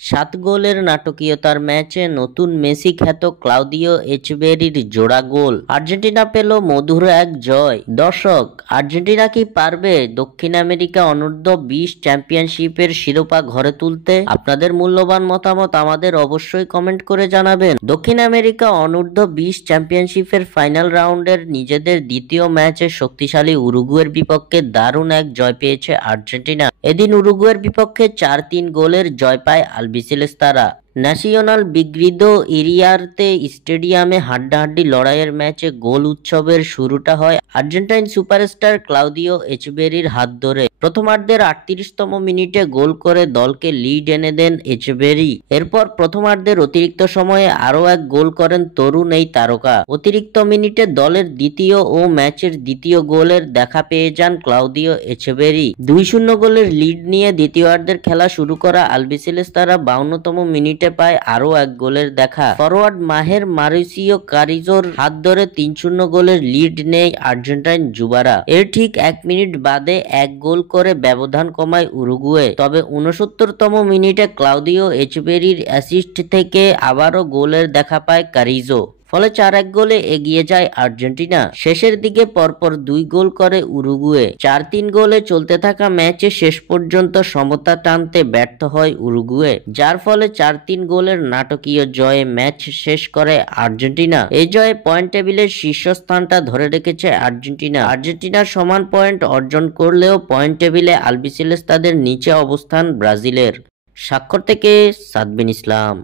সাত গোলের নাটকীয়তার ম্যাচে নতুন মেসি খ্যাত ক্লাউদিও এচেভেরির জোড়া গোল। আর্জেন্টিনা পেল মধুর এক জয়। দর্শক, আর্জেন্টিনা কি পারবে দক্ষিণ আমেরিকা অনূর্ধ্ব-20 চ্যাম্পিয়নশিপের শিরোপা ঘরে তুলতে? আপনাদের মূল্যবান মতামত আমাদের অবশ্যই কমেন্ট করে জানাবেন। দক্ষিণ আমেরিকা অনূর্ধ্ব-20 চ্যাম্পিয়নশিপের ফাইনাল রাউন্ডের নিজেদের দ্বিতীয় ম্যাচে শক্তিশালী উরুগুয়ের বিপক্ষে দারুণ এক জয় পেয়েছে আর্জেন্টিনা। এদিন উরুগুয়ের বিপক্ষে 4-3 গোলের জয় পায় আলবিসেলেস্তারা। ন্যাশনাল বিগ্রিদো ইরিয়ার্তে স্টেডিয়ামে হাড্ডাহাড্ডি লড়াইয়ের ম্যাচে গোল উৎসবের শুরুটা হয় আর্জেন্টাইন সুপারস্টার ক্লাউদিও এচেভেরির হাত ধরে। প্রথমার্ধের 38তম মিনিটে গোল করে দলকে লিড এনে দেন এচেভেরি। এরপর প্রথমার্ধের অতিরিক্ত সময়ে আরও এক গোল করেন তরুণ এই তারকা। অতিরিক্ত মিনিটে দলের দ্বিতীয় ও ম্যাচের দ্বিতীয় গোলের দেখা পেয়ে যান ক্লাউদিও এচেভেরি। 2-0 গোলের লিড নিয়ে দ্বিতীয়ার্ধের খেলা শুরু করা আলবিসেলেস্তারা 52তম মিনিটে পায় আরো এক গোলের দেখা। ফরওয়ার্ড মাহের মারিসিও কারিজোর হাত ধরে 3-0 গোলের লিড নেয় আর্জেন্টাইন যুবারা। এর ঠিক 1 মিনিট বাদে এক গোল করে ব্যবধান কমায় উরুগুয়ে। তবে 69তম মিনিটে ক্লাউদিও এচেভেরির অ্যাসিস্ট থেকে আবারও গোলের দেখা পায় কারিজো। ফলে 4-1 গোলে এগিয়ে যায় আর্জেন্টিনা। শেষের দিকে পরপর 2 গোল করে উরুগুয়ে। 4-3 গোলে চলতে থাকা ম্যাচে শেষ পর্যন্ত সমতা টানতে ব্যর্থ হয় উরুগুয়ে, যার ফলে 4-3 গোলের নাটকীয় জয়ে ম্যাচ শেষ করে আর্জেন্টিনা। এই জয়ে পয়েন্ট টেবিলের শীর্ষস্থানটা ধরে রেখেছে আর্জেন্টিনা। আর্জেন্টিনার সমান পয়েন্ট অর্জন করলেও পয়েন্ট টেবিলে আলবিসেলেস্তাদের নিচে অবস্থান ব্রাজিলের। স্বাক্ষর থেকে সাদবিন ইসলাম।